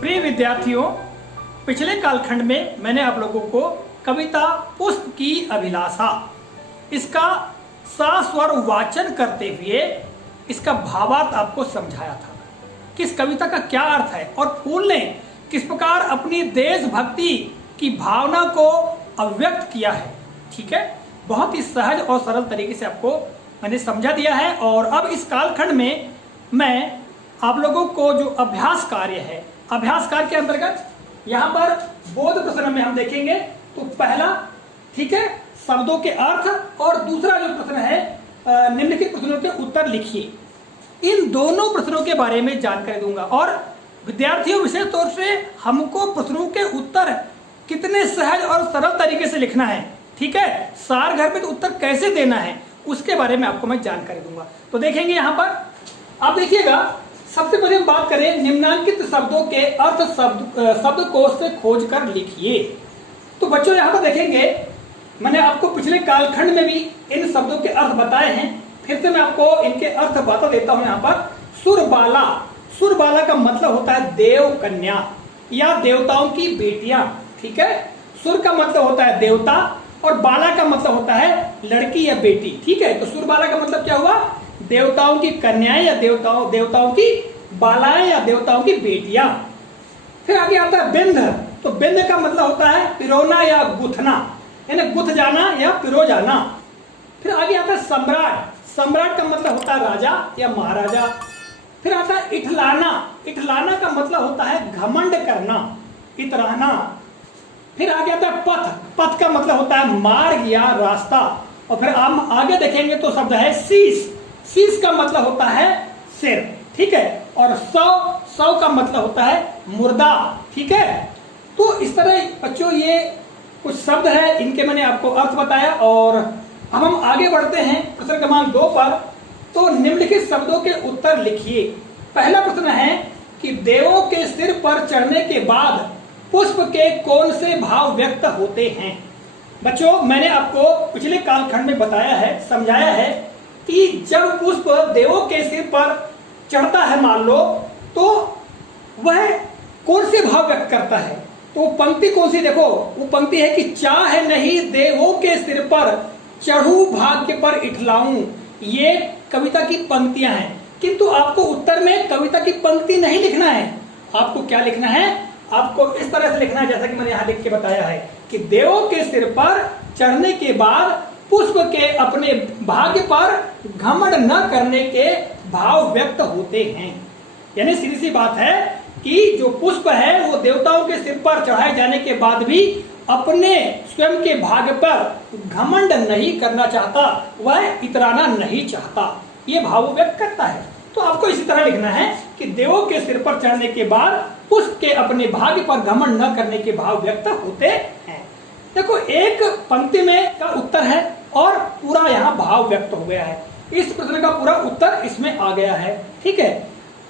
प्रिय विद्यार्थियों, पिछले कालखंड में मैंने आप लोगों को कविता पुष्प की अभिलाषा इसका सस्वर वाचन करते हुए इसका भावार्थ आपको समझाया था कि इस कविता का क्या अर्थ है और फूल ने किस प्रकार अपनी देशभक्ति की भावना को अभिव्यक्त किया है। ठीक है, बहुत ही सहज और सरल तरीके से आपको मैंने समझा दिया है। और अब इस कालखंड में मैं आप लोगों को जो अभ्यास कार्य है, अभ्यास कार्य के अंतर्गत यहाँ पर बोध प्रश्न में हम देखेंगे। तो पहला, ठीक है, शब्दों के अर्थ, और दूसरा जो प्रश्न है निम्नलिखित प्रश्नों के उत्तर लिखिए। इन दोनों प्रश्नों के बारे में जानकारी दूंगा और विद्यार्थियों विशेष तौर से हमको प्रश्नों के उत्तर कितने सहज और सरल तरीके से लिखना है, ठीक है, सार घर पे तो उत्तर कैसे देना है, उसके बारे में आपको मैं जानकारी दूंगा। तो देखेंगे यहाँ पर आप देखिएगा, सबसे पहले हम बात करें निम्नांकित शब्दों के अर्थ शब्दकोश से खोज कर लिखिए। तो बच्चों यहाँ पर देखेंगे, मैंने आपको पिछले कालखंड में भी इन शब्दों के अर्थ बताए हैं, फिर से मैं आपको इनके अर्थ बता देता हूँ। यहाँ पर सुरबाला, सुरबाला का मतलब होता है देव कन्या या देवताओं की बेटियां। ठीक है, सुर का मतलब होता है देवता और बाला का मतलब होता है लड़की या बेटी। ठीक है, तो सुरबाला का मतलब क्या हुआ, देवताओं की कन्याएं या देवताओं की बालाएं या देवताओं की बेटियां। फिर आगे आता है बिंद, तो बिंद का मतलब होता है पिरोना या गुथना, यानी गुथ जाना या पिरो जाना। फिर आगे आता है सम्राट, सम्राट का मतलब होता है राजा या महाराजा। फिर आता है इठलाना, इठलाना का मतलब होता है घमंड करना, इतराना। फिर आगे आता है पथ, पथ का मतलब होता है मार्ग या रास्ता। और फिर हम आगे देखेंगे तो शब्द है शीश, शीश का मतलब होता है सिर। ठीक है, और सौ, सौ का मतलब होता है मुर्दा। ठीक है, तो इस तरह बच्चों ये कुछ शब्द है, इनके मैंने आपको अर्थ बताया। और अब हम आगे बढ़ते हैं प्रश्न क्रमांक 2 पर। तो निम्नलिखित शब्दों के उत्तर लिखिए। पहला प्रश्न है कि देवों के सिर पर चढ़ने के बाद पुष्प के कौन से भाव व्यक्त होते हैं। बच्चों, मैंने आपको पिछले कालखंड में बताया है, समझाया है कि जब पुष्प देवों के सिर पर चढ़ता है मान लो, तो वह कौन से भाव व्यक्त करता है। तो पंक्ति कौन सी, देखो वो पंक्ति है कि चाहे नहीं देवों के सिर पर चढ़ू भाग्य पर इठलाऊं। ये कविता की पंक्तियां हैं, किंतु आपको उत्तर में कविता की पंक्ति नहीं लिखना है। आपको क्या लिखना है, आपको इस तरह से लिखना है जैसा कि मैंने यहाँ लिख के बताया है कि देवों के सिर पर चढ़ने के बाद पुष्प के अपने भाग्य पर घमंड न करने के भाव व्यक्त होते हैं। यानी सीधी सी बात है कि जो पुष्प है वो देवताओं के सिर पर चढ़ाए जाने के बाद भी अपने स्वयं के भाग्य पर घमंड नहीं करना चाहता, वह इतराना नहीं चाहता, ये भाव व्यक्त करता है। तो आपको इसी तरह लिखना है कि देवों के सिर पर चढ़ने के बाद पुष्प के अपने भाग्य पर घमंड न करने के भाव व्यक्त होते हैं। देखो, एक पंक्ति में का उत्तर है और पूरा यहाँ भाव व्यक्त हो गया है। इस प्रश्न का पूरा उत्तर इसमें आ गया है। ठीक है,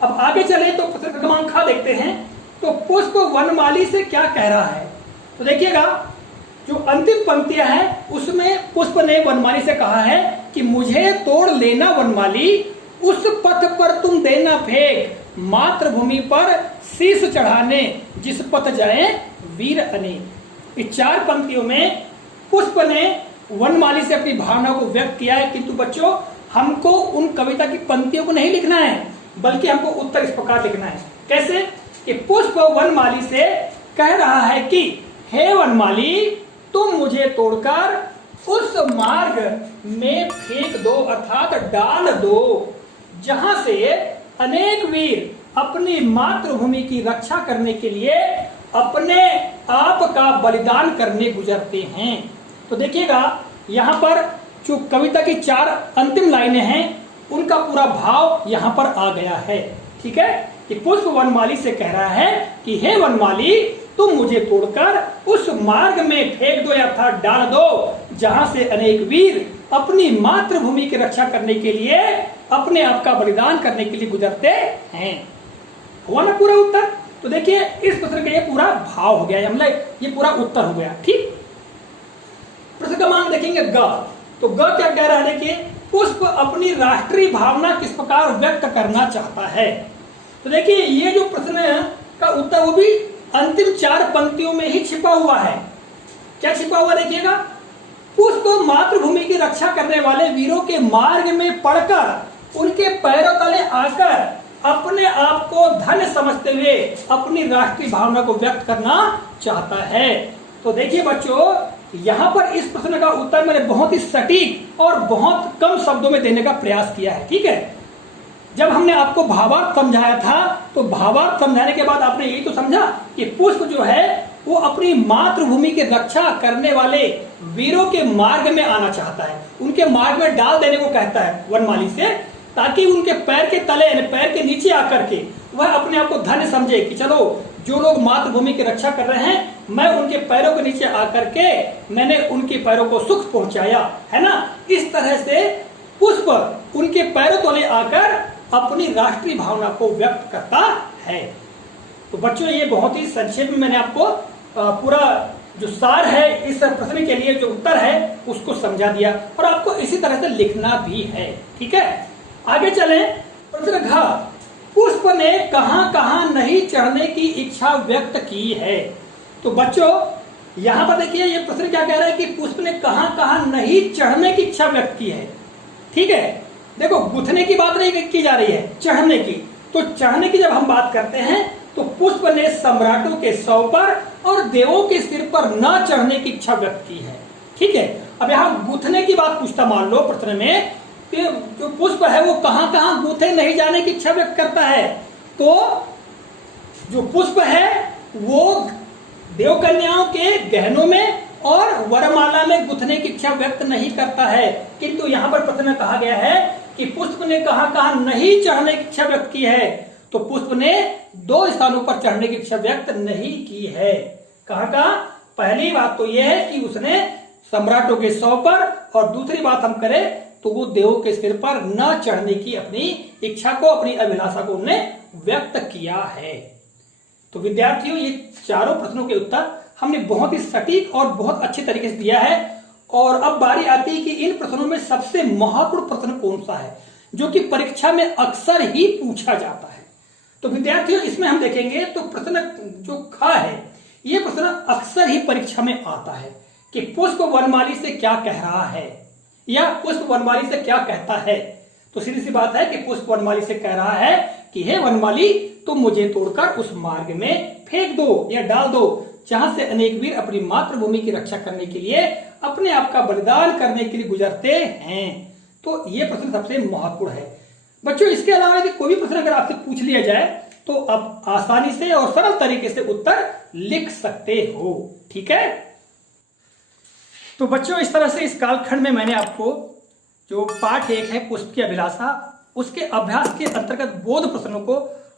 अब आगे चले तो प्रश्न क्रमांक ख देखते हैं। तो पुष्प वनमाली से क्या कह रहा है। तो देखिएगा, जो अंतिम पंक्तियां हैं उसमें पुष्प ने वनमाली से कहा है कि मुझे तोड़ लेना वनमाली, उस पथ पर तुम देना फेंक, मातृभूमि पर शीश चढ़ाने जिस पथ जाए वीर अनेक। इस 4 पंक्तियों में पुष्प ने वनमाली से अपनी भावना को व्यक्त किया है, किंतु बच्चों हमको उन कविता की पंक्तियों को नहीं लिखना है, बल्कि हमको उत्तर इस प्रकार लिखना है। कैसे कि पुष्प वनमाली से कह रहा है कि हे वनमाली, तुम मुझे तोड़कर उस मार्ग में फेंक दो, अर्थात डाल दो, जहां से अनेक वीर अपनी मातृभूमि की रक्षा करने के लिए अपने आप का बलिदान करने गुजरते हैं। तो देखिएगा, यहाँ पर जो कविता की 4 अंतिम लाइनें हैं उनका पूरा भाव यहाँ पर आ गया है। ठीक है, कि पुष्प वनमाली से कह रहा है कि हे वनमाली, तुम मुझे तोड़कर उस मार्ग में फेंक दो अर्थात डाल दो, जहां से अनेक वीर अपनी मातृभूमि की रक्षा करने के लिए अपने आप का बलिदान करने के लिए गुजरते हैं। हुआ ना पूरा उत्तर। तो देखिए, इस प्रश्न का ये पूरा भाव हो गया, मतलब ये पूरा उत्तर हो गया। ठीक, प्रश्न क्रमांक देखेंगे ग। तो ग क्या कह रहा है, देखिए पुष्प अपनी राष्ट्रीय भावना किस प्रकार व्यक्त करना चाहता है। तो देखिए ये जो प्रश्न का उत्तर वो भी अंतिम 4 पंक्तियों में ही छिपा हुआ है। क्या छिपा हुआ देखिएगा, पुष्प मातृभूमि की रक्षा करने वाले वीरों के मार्ग में पड़कर उनके पैरों तले आकर अपने आप को धन्य समझते हुए अपनी राष्ट्रीय भावना को व्यक्त करना चाहता है। तो देखिए बच्चों, यहाँ पर इस प्रश्न का उत्तर मैंने बहुत ही सटीक और बहुत कम शब्दों में देने का प्रयास किया है। ठीक है, जब हमने आपको भावार्थ समझाया था तो भावार्थ समझाने के बाद आपने यही तो समझा कि पुष्प जो है वो अपनी मातृभूमि की रक्षा करने वाले वीरों के मार्ग में आना चाहता है, उनके मार्ग में डाल देने को कहता है वनमाली से, ताकि उनके पैर के तले यानी पैर के नीचे आकर के वह अपने आप को धन्य समझे कि चलो जो लोग मातृभूमि की रक्षा कर रहे हैं, मैं उनके पैरों के नीचे आकर के मैंने उनके पैरों को सुख पहुंचाया है ना। इस तरह से पुष्प उनके पैरों तले आकर अपनी राष्ट्रीय भावना को व्यक्त करता है। तो बच्चों ये बहुत ही संक्षेप में मैंने आपको पूरा जो सार है इस प्रश्न के लिए जो उत्तर है उसको समझा दिया और आपको इसी तरह से लिखना भी है। ठीक है, आगे चलें। प्रश्न घ, पुष्प ने कहां कहां नहीं चढ़ने की इच्छा व्यक्त की है। तो बच्चों यहां पर देखिए ये प्रश्न क्या कह रहा है कि पुष्प ने कहां कहां नहीं चढ़ने की इच्छा व्यक्त की है। ठीक है, देखो गुथने की बात नहीं की जा रही है, चढ़ने की। तो चढ़ने की जब हम बात करते हैं तो पुष्प ने सम्राटों के सौ पर और देवों के सिर पर न चढ़ने की इच्छा व्यक्त की है। ठीक है, अब यहाँ गुथने की बात पूछता मान लो प्रश्न में कि जो पुष्प है वो कहां कहां गुथे नहीं जाने की इच्छा व्यक्त करता है। तो जो पुष्प है वो देव कन्याओं के गहनों में और वरमाला में गुथने की इच्छा व्यक्त नहीं करता है, किंतु यहाँ पर प्रश्न में कहा गया है कि पुष्प ने कहां कहां नहीं चढ़ने की इच्छा व्यक्त की है। तो पुष्प ने 2 स्थानों पर चढ़ने की इच्छा व्यक्त नहीं की है। कहां? पहली बात तो यह है कि उसने सम्राटों के सौ पर, और दूसरी बात हम करें तो वो देवों के सिर पर न चढ़ने की अपनी इच्छा को, अपनी अभिलाषा को उन्होंने व्यक्त किया है। तो विद्यार्थियों ये चारों प्रश्नों के उत्तर हमने बहुत ही सटीक और बहुत अच्छे तरीके से दिया है। और अब बारी आती है कि इन प्रश्नों में सबसे महत्वपूर्ण प्रश्न कौन सा है जो कि परीक्षा में अक्सर ही पूछा जाता है। तो विद्यार्थियों इसमें हम देखेंगे तो प्रश्न जो ख है ये प्रश्न अक्सर ही परीक्षा में आता है कि पुष्प वनमाली से क्या कह रहा है या पुष्प वनमाली से क्या कहता है। तो सीधी सी बात है कि पुष्प वनमाली से कह रहा है कि हे वनमाली तुम मुझे तोड़कर उस मार्ग में फेंक दो या डाल दो जहां से अनेक वीर अपनी मातृभूमि की रक्षा करने के लिए अपने आप का बलिदान करने के लिए गुजरते हैं। तो ये प्रश्न सबसे महत्वपूर्ण है। बच्चों इसके अलावा यदि कोई भी प्रश्न अगर आपसे पूछ लिया जाए तो आप आसानी से और सरल तरीके से उत्तर लिख सकते हो। ठीक है, तो बच्चों इस तरह से इस कालखंड में मैंने आपको जो पाठ 1 है पुष्प की अभिलाषा उसके अभ्यास के अंतर्गत बोध प्रश्नों को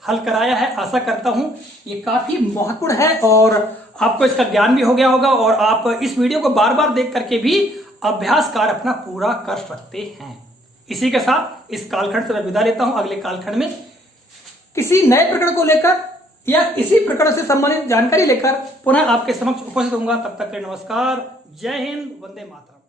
हल कराया है। आशा करता हूं ये काफी महत्वपूर्ण है और आपको इसका ज्ञान भी हो गया होगा और आप इस वीडियो को बार बार देख करके भी अभ्यास कार्य अपना पूरा कर सकते हैं। इसी के साथ इस कालखंड से मैं विदा लेता हूं। अगले कालखंड में किसी नए प्रकरण को लेकर या इसी प्रकरण से संबंधित जानकारी लेकर पुनः आपके समक्ष उपस्थित होऊंगा। तब तक के नमस्कार, जय हिंद, वंदे मातरम।